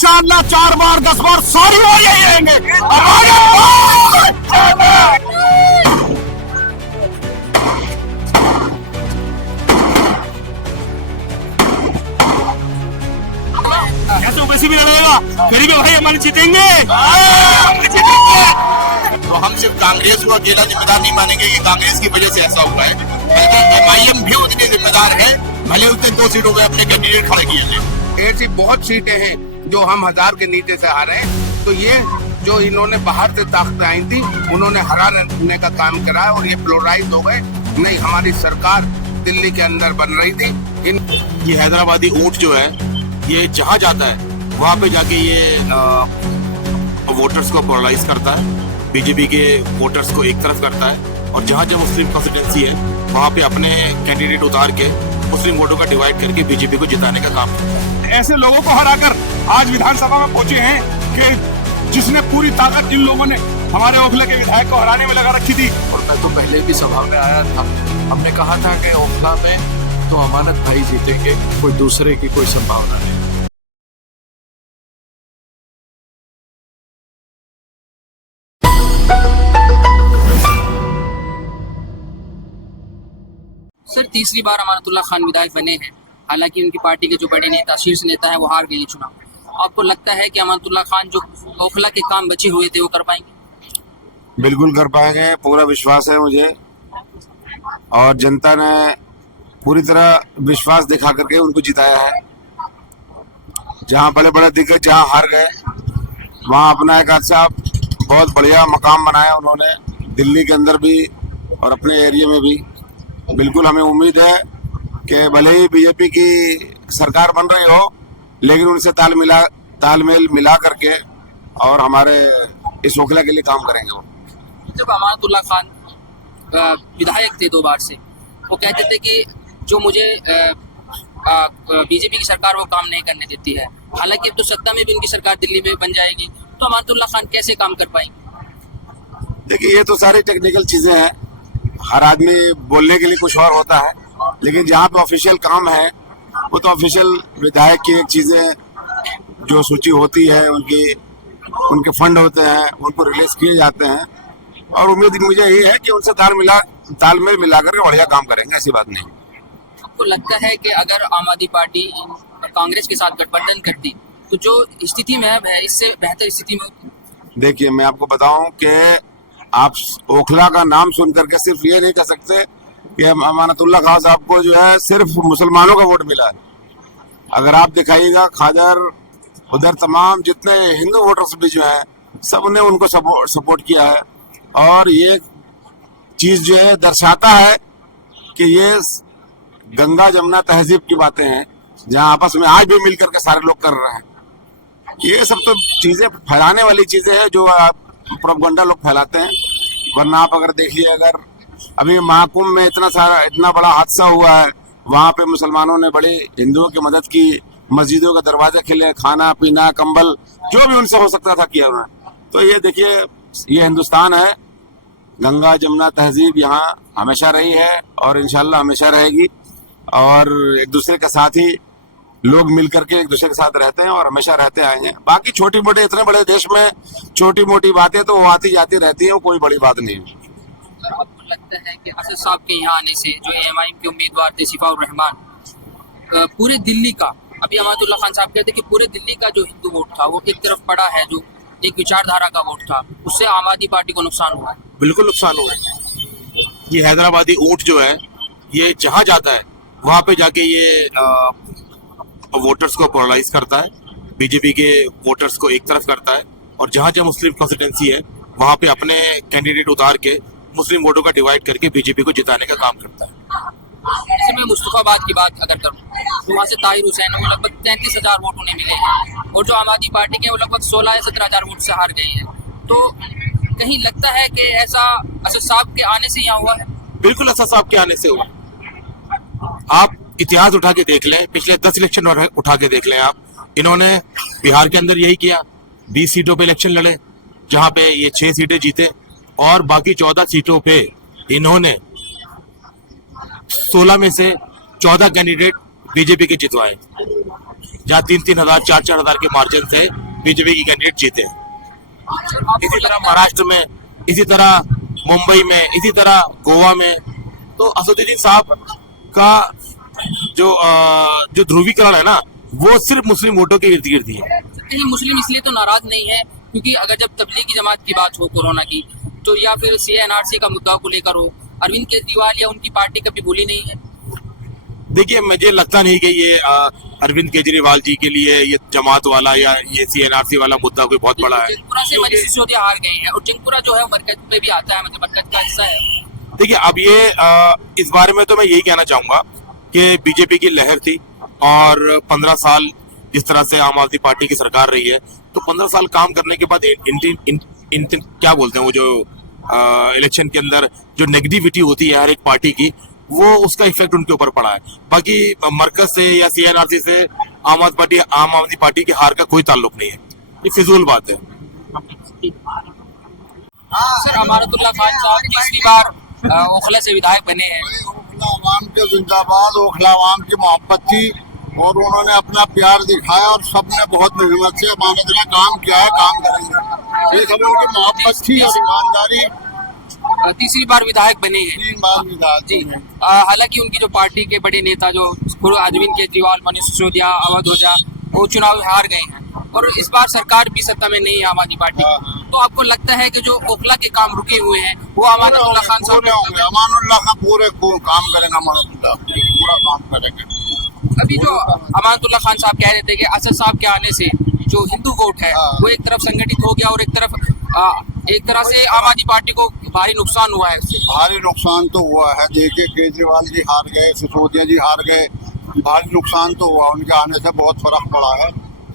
इंशाअल्लाह 4 बार 10 बार सारी बार यही आएंगे। ऐसे वैसे भी लड़ेगा, फिर भी भाई हमारे जीतेंगे। तो हम सिर्फ कांग्रेस को अकेला जिम्मेदार नहीं मानेंगे कि कांग्रेस की वजह से ऐसा हुआ है, बल्कि MIM भी उतने जिम्मेदार है, भले उसने 2 सीटों पे अपने कैंडिडेट खड़े किए थे। ऐसी बहुत सीटें हैं जो हम 1000 के नीचे से हारे हैं, तो ये जो इन्होंने बाहर से ताकतें आई थी उन्होंने हराने का काम करा है और ये प्लोराइज हो गए। नहीं, हमारी सरकार दिल्ली के अंदर बन रही थी। ये हैदराबादी ऊंट जो है ये जहाँ जाता है वहाँ पे जाके ये वोटर्स को पोलराइज करता है, बीजेपी के वोटर्स को एक तरफ करता है, और जहाँ जहाँ मुस्लिम कॉन्स्टिट्यूंसी है वहाँ पे अपने कैंडिडेट उतार के मुस्लिम वोटों का डिवाइड करके बीजेपी को जिताने का काम करता है। ऐसे लोगों को हराकर आज विधानसभा में पहुंचे हैं कि जिसने पूरी ताकत इन लोगों ने हमारे ओखला के विधायक को हराने में लगा रखी थी। और मैं तो पहले भी सभा में आया था, हमने कहा था कि ओखला में तो अमानत भाई जीतेंगे, कोई दूसरे की कोई संभावना नहीं। सर, तीसरी बार अमानतुल्लाह खान विधायक बने हैं। हालांकि उनकी पार्टी के जो बड़े नेता, शीर्ष नेता है, वो हार गए चुनाव। आपको लगता है कि अमानतुल्लाह खान जो ओखला के काम बचे हुए थे वो कर पाएंगे? बिल्कुल कर पाएंगे, पूरा विश्वास है मुझे, और जनता ने पूरी तरह विश्वास दिखा करके उनको जिताया है। जहाँ बड़े बड़े दिग्गज जहाँ हार गए वहाँ अपना एक अच्छा बहुत बढ़िया मकाम बनाया उन्होंने, दिल्ली के अंदर भी और अपने एरिया में भी। बिल्कुल हमें उम्मीद है कि भले ही बीजेपी की सरकार बन रही हो, लेकिन उनसे तालमेल मिला करके और हमारे इस ओखला के लिए काम करेंगे वो। जब अमानतुल्लाह खान विधायक थे 2 बार से, वो कहते थे कि जो मुझे बीजेपी की सरकार वो काम नहीं करने देती है। हालांकि अब तो सत्ता में भी उनकी सरकार दिल्ली में बन जाएगी, तो अमानतुल्लाह खान कैसे काम कर पाएंगे? देखिए, ये तो सारी टेक्निकल चीजें हैं, हर आदमी बोलने के लिए कुछ और होता है, लेकिन जहाँ पे ऑफिशियल काम है वो तो ऑफिशियल विधायक की एक चीजें जो सूची होती है, उनके फंड होते हैं, उनको रिलीज किए जाते हैं, और उम्मीद मुझे यही है कि उनसे तालमेल मिला करके बढ़िया काम करेंगे, ऐसी बात नहीं। आपको लगता है कि अगर आम आदमी पार्टी कांग्रेस के साथ गठबंधन करती तो जो स्थिति में अब है इससे बेहतर स्थिति में होती? देखिए, मैं आपको बताऊं कि आप ओखला का नाम सुन करके सिर्फ ये नहीं कह सकते कि अमानतुल्लाह खान साहब को जो है सिर्फ मुसलमानों का वोट मिला है। अगर आप दिखाइएगा खादर उधर तमाम जितने हिंदू वोटर्स भी जो है सब ने उनको सपोर्ट किया है, और ये चीज जो है दर्शाता है कि ये गंगा जमुना तहजीब की बातें हैं, जहां आपस में आज भी मिल करके सारे लोग कर रहे हैं। ये सब तो चीजें फैलाने वाली चीजें हैं जो प्रोपगंडा लोग फैलाते हैं, वरना आप अगर देखिए, अगर अभी महाकुंभ में इतना बड़ा हादसा हुआ है, वहां पे मुसलमानों ने बड़े हिंदुओं की मदद की, मस्जिदों के दरवाजे खुले, खाना पीना कंबल जो भी उनसे हो सकता था किया उन्होंने। तो ये देखिए, ये हिंदुस्तान है, गंगा जमुना तहजीब यहाँ हमेशा रही है और इंशाल्लाह हमेशा रहेगी, और एक दूसरे के साथ ही लोग मिल करके एक दूसरे के साथ रहते हैं और हमेशा रहते आए हैं। बाकी छोटी मोटी, इतने बड़े देश में छोटी मोटी बातें तो वो आती जाती रहती हैं, वो कोई बड़ी बात नहीं है। सर, आपको लगता है कि असद साहब के यहाँ आने से जो MIM के उम्मीदवार थे सिफाउर रहमान, पूरे दिल्ली का, अभी अमानतुल्लाह खान साहब कहते कि पूरे दिल्ली का जो हिंदू वोट था वो एक तरफ पड़ा है, जो एक विचारधारा का वोट था, उससे आम आदमी पार्टी को नुकसान हुआ है? बिल्कुल नुकसान हुआ है। ये हैदराबादी ऊंट जो है ये जहाँ जाता है वहाँ पे जाके ये वोटर्स को पोलराइज करता है, बीजेपी के वोटर्स को एक तरफ करता है, और जहाँ जहाँ मुस्लिम कॉन्स्टिट्यूंसी है वहाँ पे अपने कैंडिडेट उतार के मुस्लिम वोटों का डिवाइड करके बीजेपी को जिताने का काम करता है। जैसे मैं मुस्तफाबाद की बात अगर करूँ तो वहाँ से ताहिर हुसैन वो लगभग 33,000 वोट उन्हें मिले हैं, और जो आम आदमी पार्टी के वो लगभग 16 या 17,000 वोट से हार गई है। तो कहीं लगता है कि ऐसा असद साहब के आने से यहाँ हुआ है? बिल्कुल असद साहब के आने से हुआ। आप इतिहास उठा के देख लें, पिछले 10 इलेक्शन उठा के देख लें आप। इन्होंने बिहार के अंदर यही किया, 20 सीटों पे इलेक्शन लड़े, जहां पे ये 6 सीटें जीते, और बाकी 14 सीटों पे इन्होंने 16 में से 14 कैंडिडेट बीजेपी के जितवाए। जहाँ 3-3 हजार 4-4 हजार के मार्जिन से बीजेपी की कैंडिडेट जीते हैं। इसी तरह महाराष्ट्र में, इसी तरह मुंबई में, इसी तरह गोवा में। तो असदुद्दीन साहब का जो ध्रुवीकरण है ना, वो सिर्फ मुस्लिम वोटों के इर्द गिर्द ही है। कहीं मुस्लिम इसलिए तो नाराज नहीं है क्योंकि अगर जब तबलीगी जमात की बात हो कोरोना की, तो या फिर CNRC का मुद्दा को लेकर हो, अरविंद केजरीवाल या उनकी पार्टी कभी भूली नहीं है। देखिए, मुझे लगता नहीं कि ये अरविंद केजरीवाल जी के लिए ये जमात वाला या ये CNRC वाला मुद्दा कोई बहुत बड़ा है। जिंकपुरा से मनीष सिसोदिया हार गए हैं और जिंकपुरा जो है मरकज में भी आता है, मतलब मरकज का हिस्सा है। देखिए, अब ये इस बारे में तो मैं यही कहना चाहूंगा कि बीजेपी की लहर थी और 15 साल जिस तरह से आम आदमी पार्टी की सरकार रही है, तो 15 साल काम करने के बाद क्या बोलते हैं वो जो इलेक्शन के अंदर जो नेगेटिविटी होती है हर एक पार्टी की, वो उसका इफेक्ट उनके ऊपर पड़ा है। बाकी मरकज से या CNRC से आम आदमी पार्टी की हार का कोई ताल्लुक नहीं है, ये फिजूल बात है। सर, अमानतुल्लाह खान साहब तीसरी बार ओखला से विधायक बने हैं। ओखला आवाम के जिंदाबाद, ओखला आवाम की मोहब्बत थी और उन्होंने अपना प्यार दिखाया और सबने बहुत मेहनत से अमानतुल्लाह काम किया है, काम करेंगे। ये सब उनकी मोहब्बत थी और ईमानदारी। तीसरी बार विधायक बने हैं 3 बार विधायक जी। बने। हालांकि उनकी जो पार्टी के बड़े नेता जो अरविंद केजरीवाल, मनीष सिसोदिया, अवध ओझा, वो चुनाव हार गए हैं और इस बार सरकार भी सत्ता में नहीं है आम आदमी पार्टी की। तो आपको लगता है कि जो ओखला के काम रुके हुए हैं वो अमानतुल्लाह खान साहब होंगे? अमानुल्लाह का पूरे काम करेंगे, अमानुल्लाह पूरा काम करेंगे। अभी जो अमानतुल्लाह खान साहब कह रहे थे कि असद साहब के आने से जो हिंदू वोट है वो एक तरफ संगठित हो गया और एक तरह से आम आदमी पार्टी को भारी नुकसान हुआ है उससे। भारी नुकसान तो हुआ है। देखिए, केजरीवाल जी हार गए, सिसोदिया जी हार गए, भारी नुकसान तो हुआ। उनके आने से बहुत फर्क पड़ा है,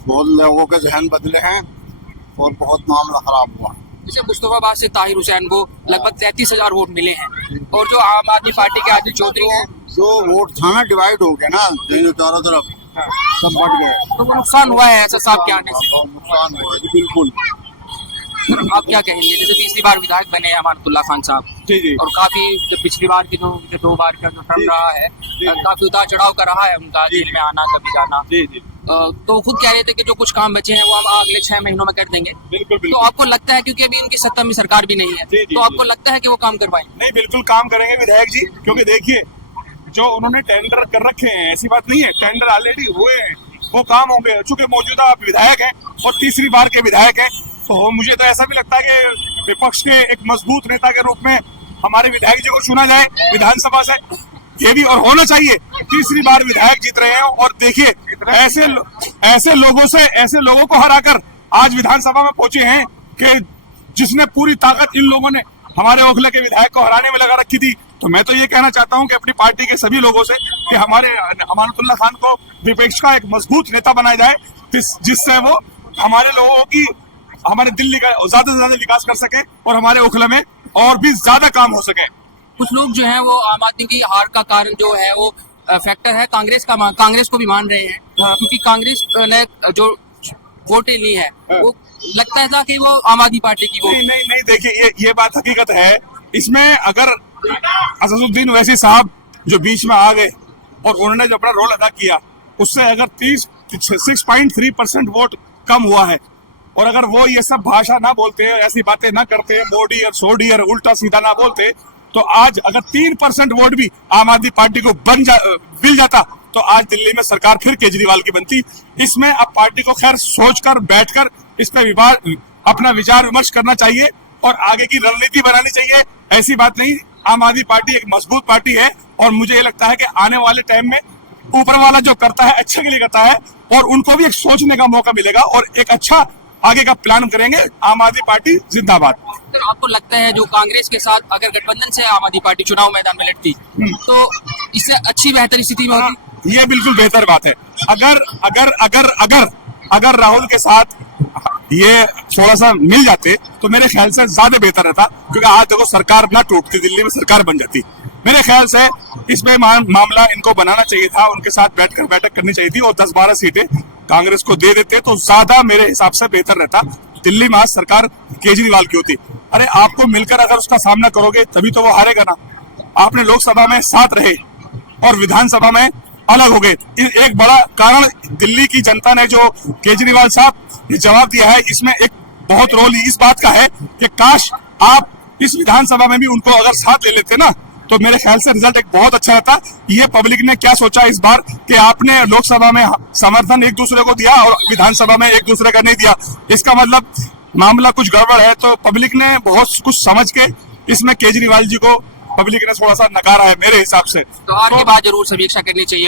बहुत लोगों के जहन बदले हैं और बहुत मामला खराब हुआ। जैसे मुस्तफाबाद से ताहिर हुसैन को लगभग 33,000 वोट मिले हैं और जो आम आदमी पार्टी के आदिल चौधरी हैं, जो वोट था ना डिवाइड हो गया ना, चारों तरफ सब बढ़ गए, तो वो नुकसान हुआ है ऐसा साहब के आने से। बहुत नुकसान हुआ है जी, बिल्कुल। आप क्या कहेंगे? जैसे तीसरी बार विधायक बने हैं अमानतुल्लाह खान साहब जी जी और काफी जो पिछली बार की जो 2 बार का जो टर्म रहा है, काफी उतार चढ़ाव का रहा है उनका, जेल में आना, कभी जाना। जी जी तो खुद कह रहे थे कि जो कुछ काम बचे हैं वो हम अगले 6 महीनों में कर देंगे। बिल्कुल तो बिल्कुल आपको लगता है, क्योंकि अभी उनकी सत्ता में सरकार भी नहीं है, जी, जी, तो आपको लगता है कि वो काम करवाएंगे? नहीं, बिल्कुल काम करेंगे विधायक जी, क्योंकि देखिए जो उन्होंने टेंडर कर रखे हैं, ऐसी बात नहीं है, टेंडर ऑलरेडी हुए हैं, वो काम होंगे। चूंकि मौजूदा विधायक हैं और तीसरी बार के विधायक हैं, तो मुझे तो ऐसा भी लगता है कि विपक्ष के एक मजबूत नेता के रूप में हमारे विधायक जी को चुना जाए विधानसभा से, ये भी और होना चाहिए। तीसरी बार विधायक जीत रहे हैं और देखिए ऐसे लोगों को हराकर आज विधानसभा में पहुंचे हैं कि जिसने पूरी ताकत इन लोगों ने हमारे ओखला के विधायक को हराने में लगा रखी थी। तो मैं तो ये कहना चाहता हूं कि अपनी पार्टी के सभी लोगों से कि हमारे अमानतुल्लाह खान को विपक्ष का एक मजबूत नेता बनाया जाए, जिससे वो हमारे लोगों की, हमारे दिल्ली का ज्यादा से ज्यादा विकास कर सके और हमारे ओखला में और भी ज्यादा काम हो सके। कुछ लोग जो है वो आम आदमी की हार का कारण जो है वो फैक्टर है कांग्रेस को भी मान रहे हैं, क्योंकि कांग्रेस ने जो वोटें ली है वो लगता था कि वो आम आदमी पार्टी की वोट। नहीं, देखिए ये बात हकीकत है। इसमें अगर असदुद्दीन ओवैसी साहब जो बीच में आ गए और उन्होंने जो अपना रोल अदा किया, उससे अगर 6.3% वोट कम हुआ है, और अगर वो ये सब भाषा ना बोलते, ऐसी बातें ना करते, मोदी और सोडी और उल्टा सीधा ना बोलते, तो आज अगर 3% वोट भी आम आदमी पार्टी को मिल जाता, तो आज दिल्ली में सरकार फिर केजरीवाल की बनती। इसमें अब पार्टी को खैर सोचकर बैठकर इस पर अपना विचार विमर्श करना चाहिए और आगे की रणनीति बनानी चाहिए। ऐसी बात नहीं, आम आदमी पार्टी एक मजबूत पार्टी है और मुझे ये लगता है कि आने वाले टाइम में ऊपर वाला जो करता है अच्छे के लिए करता है और उनको भी एक सोचने का मौका मिलेगा और एक अच्छा आगे का प्लान करेंगे। आम आदमी पार्टी जिंदाबाद। तो आपको लगता है जो कांग्रेस के साथ अगर गठबंधन से आम आदमी पार्टी चुनाव मैदान में लड़ती तो इससे अच्छी बेहतर स्थिति में होती? ये बिल्कुल बेहतर बात है। अगर राहुल के साथ ये थोड़ा सा मिल जाते तो मेरे ख्याल से ज्यादा बेहतर रहता, क्योंकि आज देखो सरकार ना टूटती, दिल्ली में सरकार बन जाती। मेरे ख्याल से इसमें मामला इनको बनाना चाहिए था, उनके साथ बैठकर बैठक करनी चाहिए थी और 10-12 सीटें कांग्रेस को दे देते तो ज्यादा मेरे हिसाब से बेहतर रहता। दिल्ली में आज सरकार केजरीवाल की होती। अरे आपको मिलकर अगर उसका सामना करोगे तभी तो वो हारेगा ना। आपने लोकसभा में 7 रहे और विधानसभा में अलग हो गए। एक बड़ा कारण दिल्ली की जनता ने जो केजरीवाल साहब ये जवाब दिया है, इसमें एक बहुत रोल इस बात का है कि काश आप इस विधानसभा में भी उनको अगर साथ ले लेते ना, तो मेरे ख्याल से रिजल्ट एक बहुत अच्छा रहता। ये पब्लिक ने क्या सोचा इस बार कि आपने लोकसभा में समर्थन एक दूसरे को दिया और विधानसभा में एक दूसरे का नहीं दिया, इसका मतलब मामला कुछ गड़बड़ है। तो पब्लिक ने बहुत कुछ समझ के इसमें केजरीवाल जी को पब्लिक ने थोड़ा सा नकारा है मेरे हिसाब से। तो हार के बाद जरूर समीक्षा करनी चाहिए।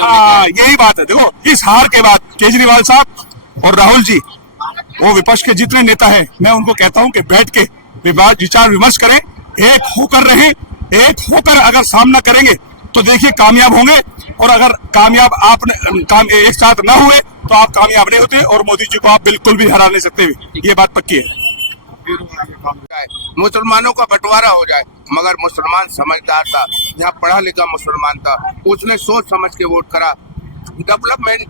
यही बात है। देखो, इस हार के बाद केजरीवाल साहब और राहुल जी, वो विपक्ष के जितने नेता हैं, मैं उनको कहता हूं कि बैठ के विचार विमर्श करें, एक होकर रहें, एक होकर अगर सामना करेंगे तो देखिए कामयाब होंगे। और अगर कामयाब आपने एक साथ ना हुए तो आप कामयाब नहीं होते और मोदी जी को आप बिल्कुल भी हरा नहीं सकते। ये बात पक्की है। मुसलमानों का बंटवारा हो जाए, मगर मुसलमान समझदार था, जहाँ पढ़ा लिखा मुसलमान था, उसने सोच समझ के वोट करा, डेवलपमेंट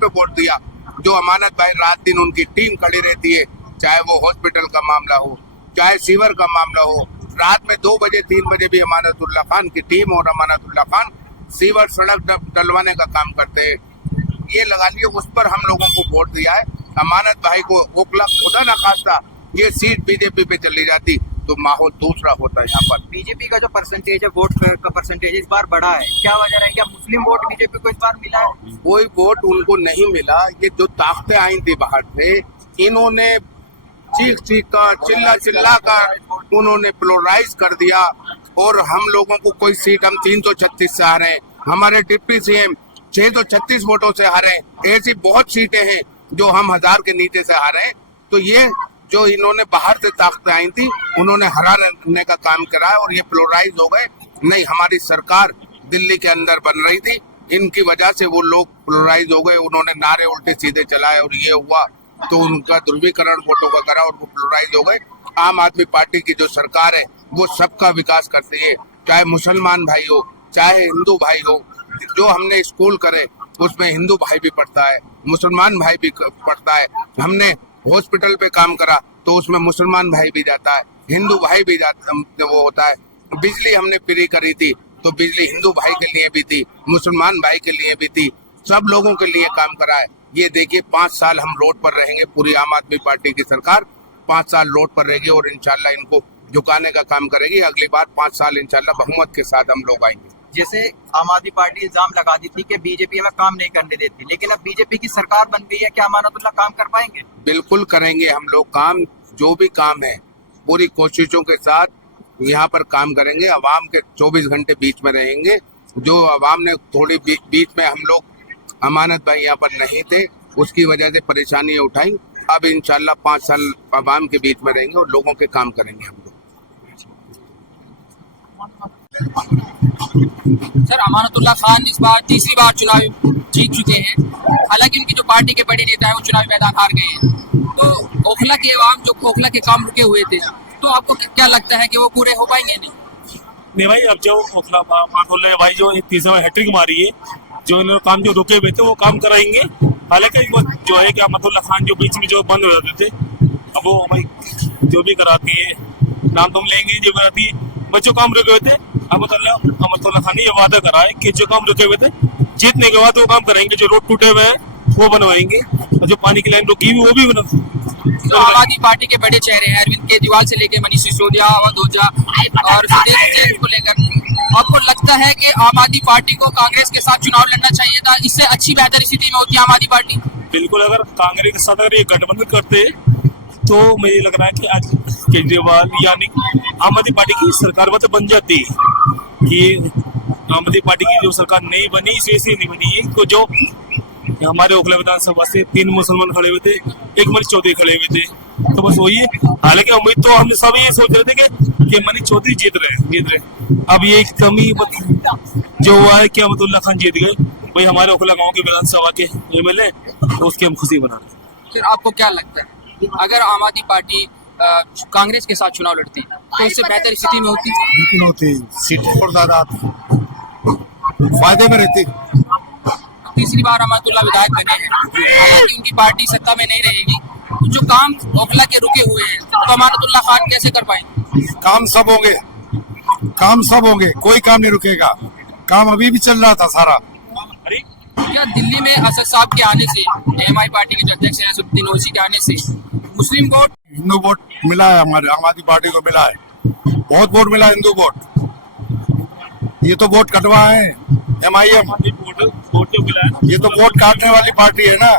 पे वोट दिया। जो अमानत भाई रात दिन उनकी टीम खड़ी रहती है, चाहे वो हॉस्पिटल का मामला हो, चाहे सीवर का मामला हो, रात में 2 बजे 3 बजे भी अमानतुल्लाह खान की टीम और अमानतुल्लाह खान सीवर सड़क डलवाने का काम करते हैं। ये लगा लिए, उस पर हम लोगों को वोट दिया है। अमानत भाई को ओखला खुदा न खास्ता ये सीट बीजेपी पे चली जाती तो माहौल दूसरा होता है। यहाँ पर बीजेपी का जो परसेंटेज है, वोट का परसेंटेज इस बार बढ़ा है, क्या वजह है? क्या मुस्लिम वोट बीजेपी को इस बार मिला है? कोई वोट उनको नहीं मिला। ये जो ताकतें आई थी बाहर से, इन्होंने चीख कर चिल्ला कर उन्होंने पोलराइज कर दिया। और हम लोगों को कोई सीट, हम 336 से हारे हैं, हमारे डिप्टी सीएम 636 वोटों से हारे हैं। ऐसी बहुत सीटें हैं जो हम 1000 के नीचे से हारे हैं। तो ये जो इन्होंने बाहर से ताकतें आई थी, उन्होंने हराने का काम करा है और ये पोलराइज हो गए। नहीं, हमारी सरकार दिल्ली के अंदर बन रही थी, इनकी वजह से वो लोग पोलराइज हो गए। उन्होंने नारे उल्टे सीधे चलाए और ये हुआ तो उनका ध्रुवीकरण वोटों का करा और वो पोलराइज हो गए। आम आदमी पार्टी की जो सरकार है वो सबका विकास करती है, चाहे मुसलमान भाई हो, चाहे हिंदू भाई हो। जो हमने स्कूल करे उसमें हिंदू भाई भी पढ़ता है, मुसलमान भाई भी पढ़ता है। हमने हॉस्पिटल पे काम करा तो उसमें मुसलमान भाई भी जाता है, हिंदू भाई भी वो होता है। बिजली हमने फ्री करी थी तो बिजली हिंदू भाई के लिए भी थी, मुसलमान भाई के लिए भी थी, सब लोगों के लिए काम करा है। ये देखिए 5 साल हम रोड पर रहेंगे, पूरी आम आदमी पार्टी की सरकार 5 साल रोड पर रहेगी और इंशाल्लाह इनको झुकाने का काम करेगी। अगली बार 5 साल इंशाल्लाह बहुमत के साथ हम लोग आएंगे। जैसे आम आदमी पार्टी इल्जाम लगा दी थी कि बीजेपी हमें काम नहीं करने देती, लेकिन अब बीजेपी की सरकार बन गई है, क्या अमानतुल्लाह काम कर पाएंगे? बिल्कुल करेंगे हम लोग काम, जो भी काम है पूरी कोशिशों के साथ यहाँ पर काम करेंगे। अवाम के 24 घंटे बीच में रहेंगे। जो अवाम ने थोड़ी बीच में हम लोग अमानत भाई यहाँ पर नहीं थे, उसकी वजह से परेशानियां उठाई। अब इंशाल्लाह 5 साल अवाम के बीच में रहेंगे और लोगों के काम करेंगे हम लोग। सर, अमानतुल्लाह खान इस बार तीसरी बार चुनाव जीत चुके हैं, हालांकि उनकी जो पार्टी के बड़े नेता है वो चुनावी मैदान हार गए हैं। तो ओखला के अवाम जो ओखला के काम रुके हुए थे, तो आपको क्या लगता है कि वो पूरे हो पाएंगे? नहीं भाई, अब जो ओखला अमानतुल्लाह भाई जो तीसरा हैट्रिक मारी है, जो इन्होंने काम जो रुके हुए थे वो काम कराएंगे। हालांकि जो है कि अहमदुल्ला खान जो बीच में जो बंद हो जाते थे, अब वो भाई जो भी कराती है, नाम तुम लेंगे, जो कराती है, बच्चों काम रुके हुए थे। अहमदुल्ला खान ने ये वादा करा है कि जो काम रुके हुए थे जीतने के बाद वो काम करेंगे। जो रोड टूटे हुए हैं वो बनवाएंगे और जो पानी की लाइन रुकी हुई वो भी बनवाएंगे। तो आम आदमी पार्टी के बड़े चेहरे हैं, अरविंद केजरीवाल से लेकर मनीष सिसोदिया, अवध ओझा और सुदेश जैन को लेकर, आपको लगता है कि आम आदमी पार्टी को कांग्रेस के साथ चुनाव लड़ना चाहिए था? इससे अच्छी बेहतर स्थिति में होती है आम आदमी पार्टी? बिल्कुल, अगर कांग्रेस के साथ अगर ये गठबंधन करते तो मुझे लग रहा है कि आज केजरीवाल यानी आम आदमी पार्टी की सरकार मतलब बन जाती। ये आम आदमी पार्टी की जो सरकार नहीं बनी, इस वजह से नहीं बनी है। तो जो हमारे ओखला विधानसभा से 3 मुसलमान खड़े हुए थे, एक मनीष चौधरी खड़े हुए थे, तो बस वही है। हालांकि उम्मीद तो हम सब ये सोच रहे थे कि मनीष चौधरी जीत रहे। अब ये एक कमी जो हुआ है कि अहमदुल्ला खान जीत गए, वही हमारे ओखला गाँव के विधानसभा के MLA, तो उसकी हम खुशी बना रहे हैं। फिर आपको क्या लगता है, अगर आम आदमी पार्टी कांग्रेस के साथ चुनाव लड़ती तो इससे बेहतर स्थिति में होती? बिल्कुल होती, सीटें और ज्यादा फायदे में रहती। तीसरी बार अहमदुल्ला विधायक बने हैं, हालांकि उनकी पार्टी सत्ता में नहीं रहेगी, तो जो काम ओखला के रुके हुए हैं तो अहमदुल्ला खान कैसे कर पाएंगे? काम सब होंगे, कोई काम नहीं रुकेगा। काम अभी भी चल रहा था सारा, क्या दिल्ली में असद साहब के आने से, एएमआई पार्टी के जो अध्यक्ष हैं असदुद्दीन ओवैसी के आने से मुस्लिम वोट, हिंदू वोट मिला है, हमारे आम आदमी पार्टी को मिला है, बहुत वोट मिला हिंदू वोट। ये तो वोट कटवा है MIM, वोट तो मिला है। ये तो वोट काटने वाली पार्टी है ना।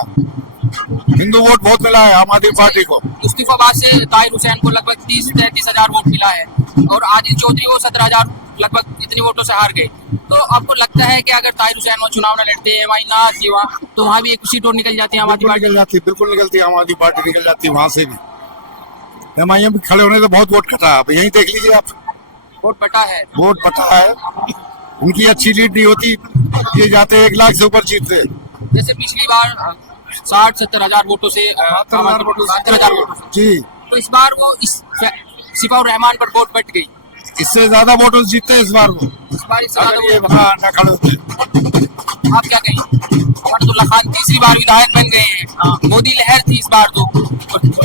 हिंदू वोट बहुत मिला है आम आदमी पार्टी को। मुस्तफाबाद से ताहिर हुसैन को लगभग 30-33 हजार वोट मिला है और आदिल चौधरी वो 17,000 लगभग इतनी वोटों से हार गए। तो आपको लगता है कि अगर ताहिर हुसैन वहाँ चुनाव न लड़ते, एएमआई ना आती वहाँ, तो वहाँ भी एक सीट और निकल जाती है आम आदमी पार्टी? निकल जाती, बिल्कुल निकलती है, आम आदमी पार्टी निकल जाती है वहां से भी। MIM खड़े होने से बहुत वोट कटा है, यहीं देख लीजिए आप, वोट बटा है। वोट बटा है। उनकी अच्छी लीड नहीं होती, ये जाते 1 लाख से ऊपर जीतते। जैसे पिछली बार 60-70 हजार वोटों से 70,000 वोटों से, जी, तो इस बार वो सिफाउर रहमान पर वोट बट गई। इससे ज्यादा वोटों से जीतते इस बार वो। इस बार इससे अगर ज्यादा ये वोट- वहाँ ना खड़े होते। आप क्या कहेंगे? अमानतुल्लाह खान तीसरी बार विधायक बन गए हैं। मोदी लहर थी इस बार तो,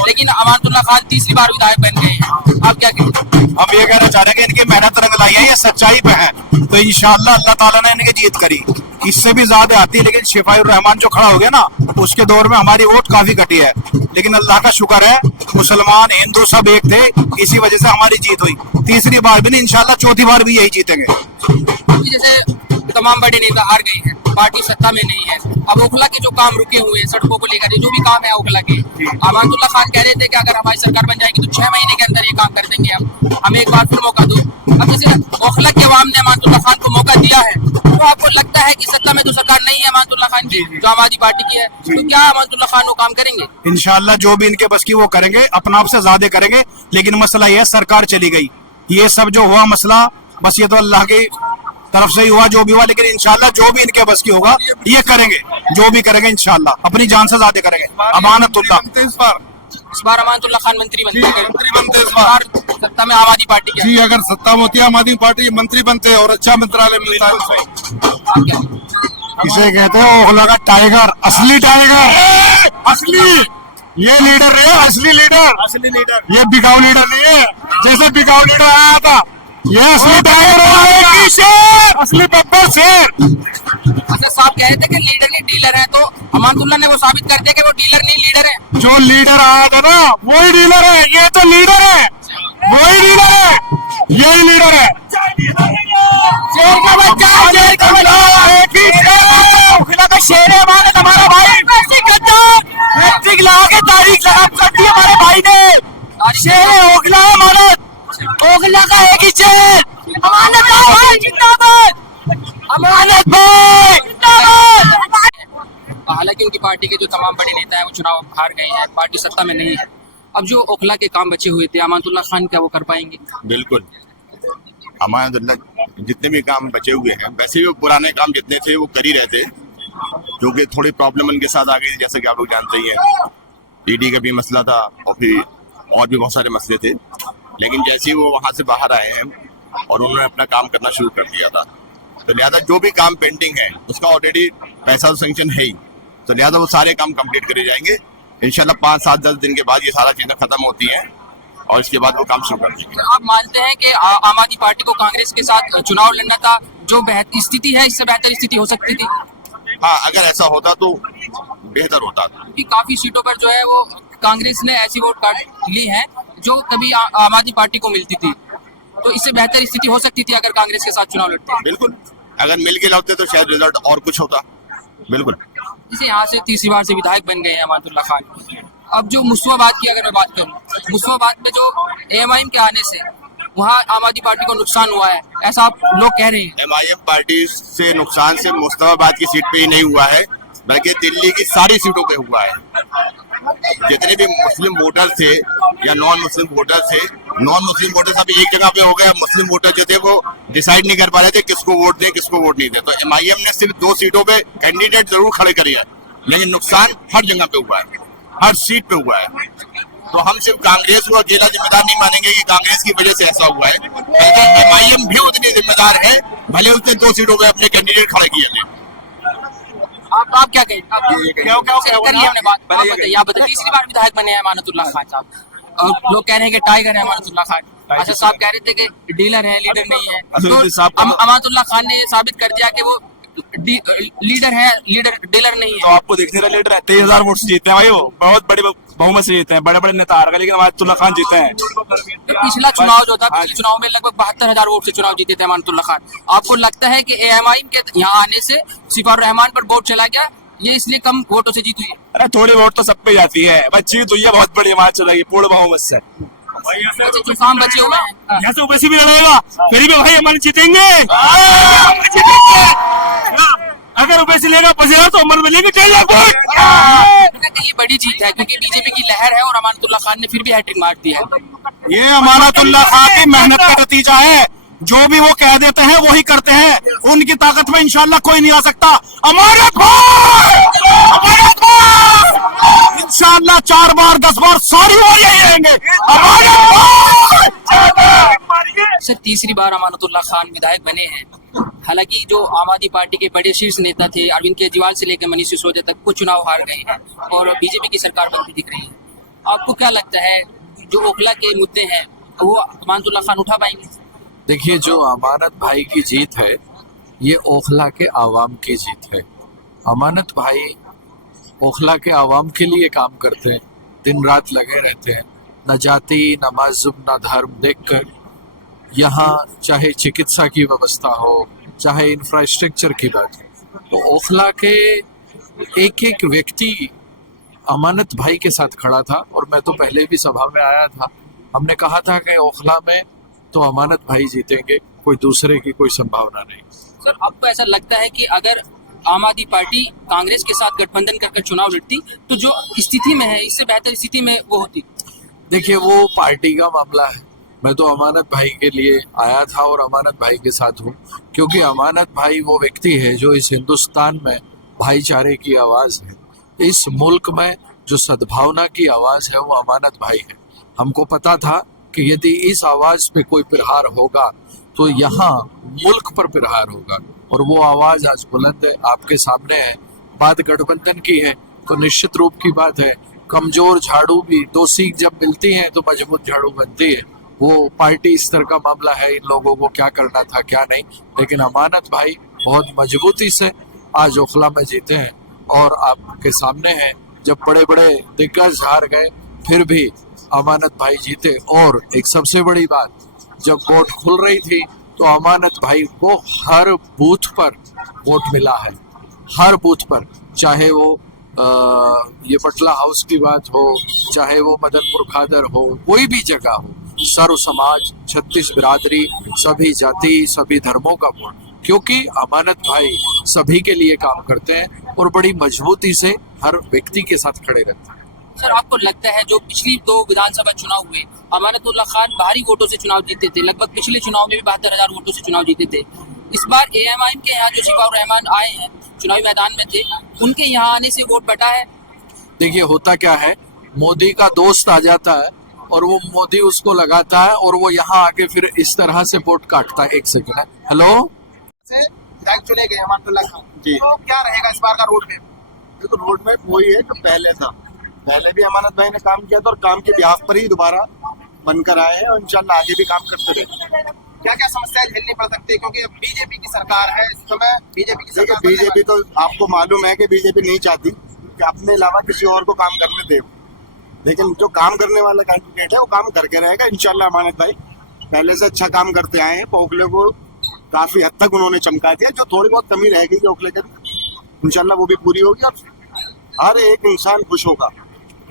लेकिन अमानतुल्लाह खान तीसरी बार विधायक बन गए हैं। आप क्या कहेंगे? हम ये कहना चाह रहे हैं कि इनकी मेहनत रंग लाई है, ये सच्चाई पे है, तो इंशाअल्लाह अल्लाह ताला ने इनकी जीत करी। इससे भी ज्यादा आती है, लेकिन शिफाउर रहमान जो खड़ा हो गया ना, उसके दौर में हमारी वोट काफी घटी है, लेकिन अल्लाह का शुक्र है मुसलमान हिंदू सब एक थे, इसी वजह से हमारी जीत हुई। तीसरी बार भी नहीं, इंशाअल्लाह चौथी बार भी यही जीतेंगे। जैसे तमाम बड़े नेता हार गए हैं, पार्टी सत्ता में नहीं है, अब ओखला के जो काम रुके हुए हैं सड़कों को लेकर, जो भी काम है ओखला के, अमानतुल्लाह खान कह रहे थे कि अगर हमारी सरकार बन जाएगी तो 6 महीने के अंदर ये काम कर देंगे, हम एक बार फिर मौका दो। अब जैसे ओखला के अवाम ने अमानतुल्लाह खान को मौका दिया है, तो आपको लगता है कि सत्ता में तो सरकार नहीं है अमानतुल्लाह खान की, जो आम आदमी पार्टी की है, तो क्या अमानतुल्लाह खान वो काम करेंगे? इंशाअल्लाह जो भी इनके बस की वो करेंगे, अपना आप से ज्यादा करेंगे, लेकिन मसला ये है सरकार चली गई। ये सब जो हुआ मसला, बस ये तो अल्लाह की तरफ से ही हुआ जो भी हुआ, लेकिन इंशाअल्लाह जो भी इनके बस की होगा ये करेंगे, जो भी करेंगे इंशाअल्लाह अपनी जान से ज्यादा करेंगे। अमानतुल्लाह इस बार अमानतुल्लाह खान मंत्री बनते हैं, मंत्री बनते इस बार। सत्ता में आम आदमी पार्टी की है। जी, अगर सत्ता में होती है आम आदमी पार्टी, मंत्री बनते हैं और अच्छा मंत्रालय मिलता है। आप क्या इसे कहते हैं ओखला का टाइगर, असली टाइगर, असली ये लीडर है, असली लीडर। ये बिकाऊ लीडर नहीं है, जैसे बिकाऊ लीडर आया था, ये असली टाइगर है, असली बब्बर शेर। असद साहब कह रहे थे कि लीडर नहीं डीलर है, तो अमानतुल्लाह ने वो साबित कर दिया कि वो डीलर नहीं लीडर है। जो लीडर आया था ना, वही डीलर है, ये तो लीडर है, वही डीलर है, यही लीडर है। शेर का बच्चा, शेर का बच्चा, ओखला का शेर है हमारा भाई, मैट्रिक लगा के तारीख लगा कर दी हमारे भाई ने। शेर है ओखला, हमारा ओखला का एक ही शेर। अमानत भाई जिंदाबाद, अमानत भाई जिंदाबाद। हालांकि उनकी पार्टी के जो तमाम बड़े नेता हैं वो चुनाव हार गए हैं, पार्टी सत्ता में नहीं है। अब जो ओखला के काम बचे हुए थे, अमानतुल्लाह खान क्या वो कर पाएंगे? बिल्कुल, हमारे जितने भी काम बचे हुए हैं, वैसे भी पुराने काम जितने थे वो कर ही रहे थे, क्योंकि थोड़ी प्रॉब्लम उनके साथ आ गई, जैसे कि आप लोग जानते ही हैं, ईडी का भी मसला था और फिर और भी बहुत सारे मसले थे। लेकिन जैसे ही वो वहां से बाहर आए हैं और उन्होंने अपना काम करना शुरू कर दिया था, तो लिहाजा जो भी काम पेंडिंग है उसका ऑलरेडी पैसा तो सेंक्शन है ही, तो लिहाजा वो सारे काम कंप्लीट करे जाएंगे। इंशाल्लाह 5-7-10 दिन के बाद ये सारा चीजें खत्म होती हैं और इसके बाद वो काम शुरू कर देंगे। आप मानते हैं कि आम आदमी पार्टी को कांग्रेस के साथ चुनाव लड़ना था, जो स्थिति है इससे बेहतर स्थिति हो सकती थी? हाँ, अगर ऐसा होता तो बेहतर होता। क्योंकि काफी सीटों पर जो है वो कांग्रेस ने ऐसी वोट काट ली है जो कभी आम आदमी पार्टी को मिलती थी, तो इससे बेहतर स्थिति हो सकती थी अगर कांग्रेस के साथ चुनाव लड़ते। बिल्कुल, अगर मिल के लौटते तो शायद रिजल्ट और कुछ होता। बिल्कुल, जैसे यहाँ से तीसरी बार से विधायक बन गए हैं अमानतुल्लाह खान। अब जो मुस्तफाबाद की अगर मैं बात करूँ, मुस्तफाबाद में जो एएमआईएम के आने से वहाँ आम आदमी पार्टी को नुकसान हुआ है, ऐसा आप लोग कह रहे हैं। MIM पार्टी से नुकसान सिर्फ मुस्तफाबाद की सीट पे ही नहीं हुआ है, बल्कि दिल्ली की सारी सीटों पे हुआ है। जितने भी मुस्लिम वोटर थे या नॉन मुस्लिम वोटर थे, नॉन मुस्लिम वोटर सब एक जगह पे हो गए, मुस्लिम वोटर जो थे वो डिसाइड नहीं कर पा रहे थे किसको वोट दें किसको वोट नहीं दें। तो MIM ने सिर्फ 2 सीटों पे कैंडिडेट जरूर खड़े करे हैं, लेकिन नुकसान हर जगह पे हुआ है, हर सीट पे हुआ है। तो हम सिर्फ कांग्रेस को अकेला जिम्मेदार नहीं मानेंगे कि कांग्रेस की वजह से ऐसा हुआ है, बल्कि MIM भी उतनी जिम्मेदार है, भले उसने 2 सीटों पे अपने कैंडिडेट खड़े किए थे। आप क्या कहें? हमने बात बताइए, आप बताइए। तीसरी बार विधायक बने हैं अमानतुल्लाह खान साहब, और लोग कह रहे हैं कि टाइगर है अमानतुल्लाह खान। असद साहब कह रहे थे कि डीलर है, लीडर नहीं है। तो अमानतुल्लाह खान ने ये साबित कर दिया कि वो लीडर है, लीडर डीलर नहीं तो है। आपको देखने रहा लीडर है, 23,000 वोट से जीते हैं भाई, वो बहुत बड़े बहुमत से जीते हैं, बड़े बड़े नेता हार गए, लेकिन अमानतुल्लाह खान जीते हैं। तो पिछला चुनाव जो था, पिछले चुनाव में लगभग 72,000 वोट से चुनाव जीते थे अमानतुल्लाह खान। आपको लगता है कि एएमआईएम के यहाँ आने से सिफाउर रहमान पर वोट चला गया, ये इसलिए कम वोटों से जीत हुई है? अरे थोड़ी वोट तो सब पे जाती है, बस जीत हुई है बहुत बड़ी, अमानत चलेगी पूर्ण बहुमत से। जो काम बचे हुए हैं, यहाँ से ओबीसी भी लड़ेगा, फिर भी भाई हमारे जीतेंगे। अगर ओबीसी लेगा पसेगा तो अमर मिलेगी 4 लाख वोट। ये बड़ी जीत है क्योंकि बीजेपी की लहर है और अमानतुल्लाह खान ने फिर भी हैट्रिक मार दी है। ये अमानतुल्लाह खान की मेहनत का नतीजा है, जो भी वो कह देते हैं वही करते हैं, उनकी ताकत में इंशाल्लाह कोई नहीं आ सकता। अमानत इंशाल्लाह 4 बार 10 बार सारी बार यही रहेंगे। सर तीसरी बार अमानतुल्लाह खान विधायक बने हैं, हालांकि जो आम आदमी पार्टी के बड़े शीर्ष नेता थे अरविंद केजरीवाल से लेकर मनीष सिसोदिया तक कुछ चुनाव हार गए हैं और बीजेपी की सरकार बनती दिख रही है। आपको क्या लगता है जो ओखला के मुद्दे हैं वो अमानतुल्लाह खान उठा पाएंगे? देखिए, जो अमानत भाई की जीत है ये ओखला के आवाम की जीत है। अमानत भाई ओखला के आवाम के लिए काम करते हैं, दिन रात लगे रहते हैं, न जाति न मजहब न धर्म देखकर। यहाँ चाहे चिकित्सा की व्यवस्था हो, चाहे इंफ्रास्ट्रक्चर की बात हो, तो ओखला के एक एक व्यक्ति अमानत भाई के साथ खड़ा था। और मैं तो पहले भी सभा में आया था, हमने कहा था कि ओखला में तो अमानत भाई जीतेंगे, कोई दूसरे की कोई संभावना नहीं। सर आपको ऐसा लगता है कि अगर आम आदमी पार्टी कांग्रेस के साथ गठबंधन कर चुनाव लड़ती तो जो स्थिति में है इससे बेहतर स्थिति में वो होती? देखिए, वो पार्टी का मामला है, मैं तो अमानत भाई के लिए आया था और अमानत भाई के साथ हूँ, क्योंकि अमानत भाई वो व्यक्ति है जो इस हिंदुस्तान में भाईचारे की आवाज है, इस मुल्क में जो सद्भावना की आवाज है वो अमानत भाई है। हमको पता था कि यदि इस आवाज पे कोई प्रहार होगा तो यहाँ मुल्क पर प्रहार होगा, और वो आवाज आज बुलंद है, आपके सामने है। बात गठबंधन की है तो निश्चित रूप की बात है, कमजोर झाड़ू भी 2 सीट जब मिलती हैं तो मजबूत झाड़ू बनती है। वो पार्टी स्तर का मामला है, इन लोगों को क्या करना था क्या नहीं, लेकिन अमानत भाई बहुत मजबूती से आज ओखला में जीते हैं और आपके सामने हैं। जब बड़े बड़े दिग्गज हार गए फिर भी अमानत भाई जीते। और एक सबसे बड़ी बात, जब वोट खुल रही थी तो अमानत भाई को हर बूथ पर वोट मिला है, हर बूथ पर, चाहे वो ये पटला हाउस की बात हो, चाहे वो मदनपुर खादर हो, कोई भी जगह हो, सर्व समाज 36 बिरादरी, सभी जाति सभी धर्मों का वोट, क्योंकि अमानत भाई सभी के लिए काम करते हैं और बड़ी मजबूती से हर व्यक्ति के साथ खड़े रहते हैं। सर आपको लगता है जो पिछली 2 विधानसभा चुनाव हुए अमानतुल्लाह खान भारी वोटों से चुनाव जीते थे, लगभग पिछले चुनाव में भी 72,000 वोटों से चुनाव जीते थे। इस बार एएमआईएम के यहाँ जो सिफाउर रहमान आए हैं, चुनावी मैदान में थे, उनके यहाँ आने से वोट बटा है? देखिए, होता क्या है, मोदी का दोस्त आ जाता है और वो मोदी उसको लगाता है और वो यहाँ आके फिर इस तरह से वोट काटता है। एक सेकंड है, हेलो से चुने गए अमानतुल्लाह खान जी। तो क्या रहेगा इस बार का रोड मैप? देखो, रोड मैप वही है जो पहले था, पहले भी अमानत भाई ने काम किया था और काम के बिहाफ पर ही दोबारा बनकर आए हैं और इंशाल्लाह आगे भी काम करते रहेंगे। क्या क्या समस्याएं झेलनी पड़ सकती है क्योंकि अब बीजेपी की सरकार है, इस समय बीजेपी की सरकार बनने बीजेपी तो आपको मालूम है कि बीजेपी नहीं चाहती कि अपने अलावा किसी और को काम करने दे, लेकिन जो काम करने वाला कैंडिडेट है वो काम करके रहेगा इंशाल्लाह। अमानत भाई पहले से अच्छा काम करते आए हैं, ओखले को काफी हद तक उन्होंने चमका दिया, जो थोड़ी बहुत कमी रह गई ओखले के इंशाल्लाह वो भी पूरी होगी और हर एक इंसान खुश होगा।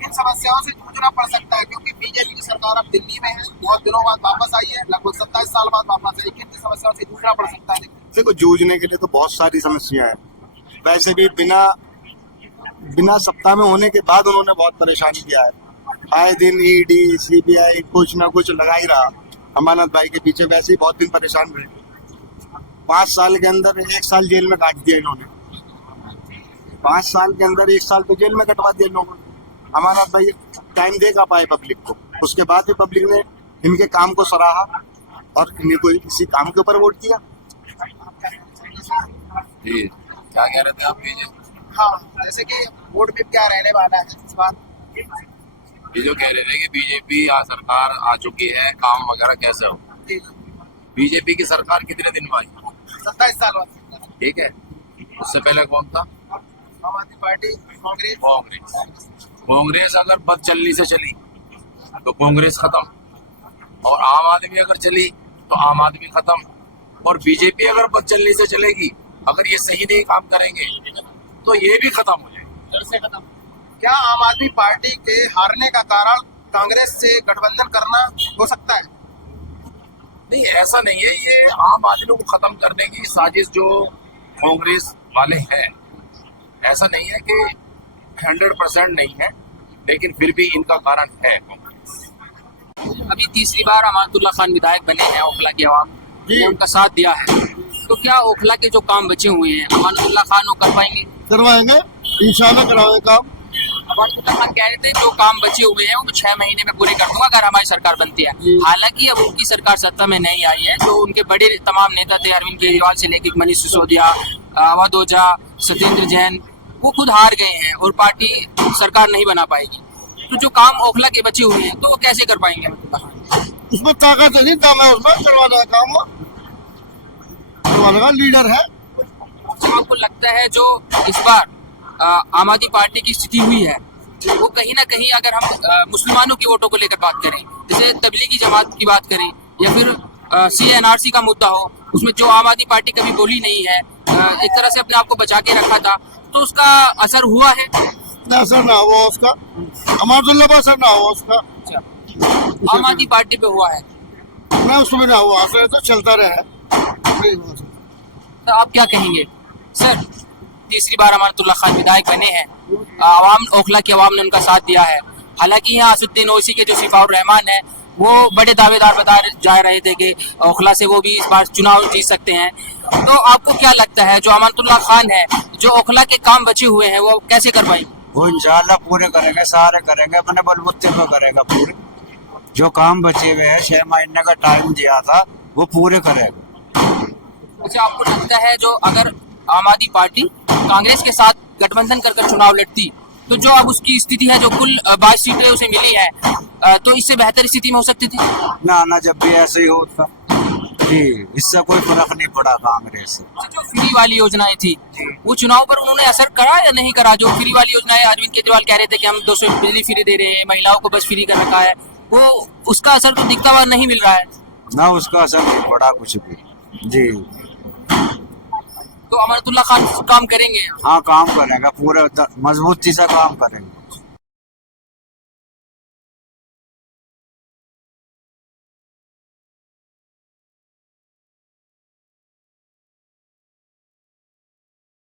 इन समस्याओं से जूझना पड़ सकता है क्योंकि बीजेपी की सरकार अब दिल्ली में है, बहुत दिनों बाद वापस आई है, लगभग 27 साल बाद वापस आई। किन समस्याओं से जूझना पड़ सकता है? देखो, जूझने के लिए तो बहुत सारी समस्या है, वैसे भी बिना सत्ता में होने के बाद उन्होंने बहुत परेशानी किया है। आए दिन ईडी सीबीआई कुछ ना कुछ लगा ही रहा अमानत भाई के पीछे, वैसे ही बहुत दिन परेशान रहे। 5 साल के अंदर 1 साल जेल में काट दिया इन्होंने, 5 साल के अंदर 1 साल तो जेल में कटवा दिया लोगों ने। अमानत भाई टाइम देगा पाए पब्लिक को, उसके बाद भी पब्लिक ने इनके काम को सराहा और इन्हें कोई इसी काम के ऊपर वोट किया। जी, क्या कह रहे थे आप? हाँ, जैसे कि वोट में क्या रहने वाला है इस बार? ये जो कह रहे थे कि बीजेपी सरकार आ चुकी है, काम वगैरह कैसे हो? बीजेपी की सरकार कितने दिन में आई? 27 साल बाद। ठीक है, उससे पहले कौन था? आम आदमी पार्टी, कांग्रेस। कांग्रेस अगर बदचलनी से चली तो कांग्रेस खत्म, और आम आदमी अगर चली तो आम आदमी खत्म, और बीजेपी अगर बदचलनी से चलेगी, अगर ये सही नहीं काम करेंगे तो ये भी खत्म हो जाएगी, जड़ से खत्म। क्या आम आदमी पार्टी के हारने का कारण कांग्रेस से गठबंधन करना हो सकता है? नहीं, ऐसा नहीं है। ये आम आदमी को खत्म करने की साजिश जो कांग्रेस वाले हैं, ऐसा नहीं है कि 100% नहीं है, लेकिन फिर भी इनका कारण है कांग्रेस। अभी तीसरी बार अमानतुल्लाह खान विधायक बने हैं, ओखला की आवाम ने उनका साथ दिया है, तो क्या ओखला के जो काम बचे हुए हैं अमानतुल्लाह खान वो कर पाएंगे? करवाएंगे, इंशाल्लाह कराएंगे काम। अमानतुल्लाह खान कह रहे थे जो काम बचे हुए हैं वो 6 महीने में पूरे कर दूंगा अगर हमारी सरकार बनती है। हालांकि अब उनकी सरकार सत्ता में नहीं आई है, जो उनके बड़े तमाम नेता थे, अरविंद केजरीवाल से लेकर मनीष सिसोदिया, अवध ओझा, सत्येंद्र जैन, वो खुद हार गए हैं और पार्टी सरकार नहीं बना पाएगी। तो जो काम ओखला के बचे हुए हैं तो वो कैसे कर पाएंगे अमानतुल्लाह खान? उसमें ताकत नहीं, दम है उसमें, करवाने का काम वो करवाने का लीडर है। तो आपको लगता है जो इस बार आम आदमी पार्टी की स्थिति हुई है वो कहीं ना कहीं, अगर हम मुसलमानों के वोटों को लेकर बात करें, जैसे तबलीगी जमात की बात करें या फिर CA/NRC का मुद्दा हो, उसमें जो आम आदमी पार्टी कभी बोली नहीं है, एक तरह से अपने आप को बचा के रखा था, तो उसका असर हुआ है? असर ना हुआ उसका, अमानुल्लाह पर असर ना हुआ उसका, आम आदमी पार्टी पे हुआ है ना उसमें ना हुआ असर, तो चलता रहा। तो आप क्या कहेंगे सर? तीसरी बार अमानतुल्लाह खान विधायक बने हैं, आवाम, ओखला की आवाम ने उनका साथ दिया है। हालांकि यहाँ असुद्दीन ओवैसी के जो सिफाउर रहमान है वो बड़े दावेदार बता जा रहे थे कि ओखला से वो भी इस बार चुनाव जीत सकते हैं। तो आपको क्या लगता है जो अमानतुल्लाह खान है, जो ओखला के काम बचे हुए हैं वो कैसे कर पाएंगे? वो इंशाल्लाह पूरे करेंगे, सारे करेंगे, अपने बलबूते पे करेगा पूरे। जो काम बचे हुए हैं 6 महीने का टाइम दिया था वो पूरे करेगा। अच्छा, आपको लगता है जो अगर आम आदमी पार्टी कांग्रेस के साथ गठबंधन कर चुनाव लड़ती तो जो अब उसकी स्थिति है, जो कुल 22 सीटें उसे मिली है, तो इससे बेहतर स्थिति में हो सकती थी? ना, जब भी ऐसे ही होता जी, इससे कोई फर्क नहीं पड़ा कांग्रेस से। जो फ्री वाली योजनाएं थी वो चुनाव पर उन्होंने असर करा या नहीं करा? जो फ्री वाली योजनाएं अरविंद केजरीवाल कह रहे थे कि हम 200 बिजली फ्री दे रहे हैं, महिलाओं को बस फ्री कर रखा है, वो उसका असर तो दिखता हुआ नहीं मिल रहा है ना, उसका असर नहीं पड़ा कुछ भी जी। तो अमानतुल्लाह खान काम करेंगे? हाँ, काम करेंगे, पूरे मजबूती से काम करेंगे।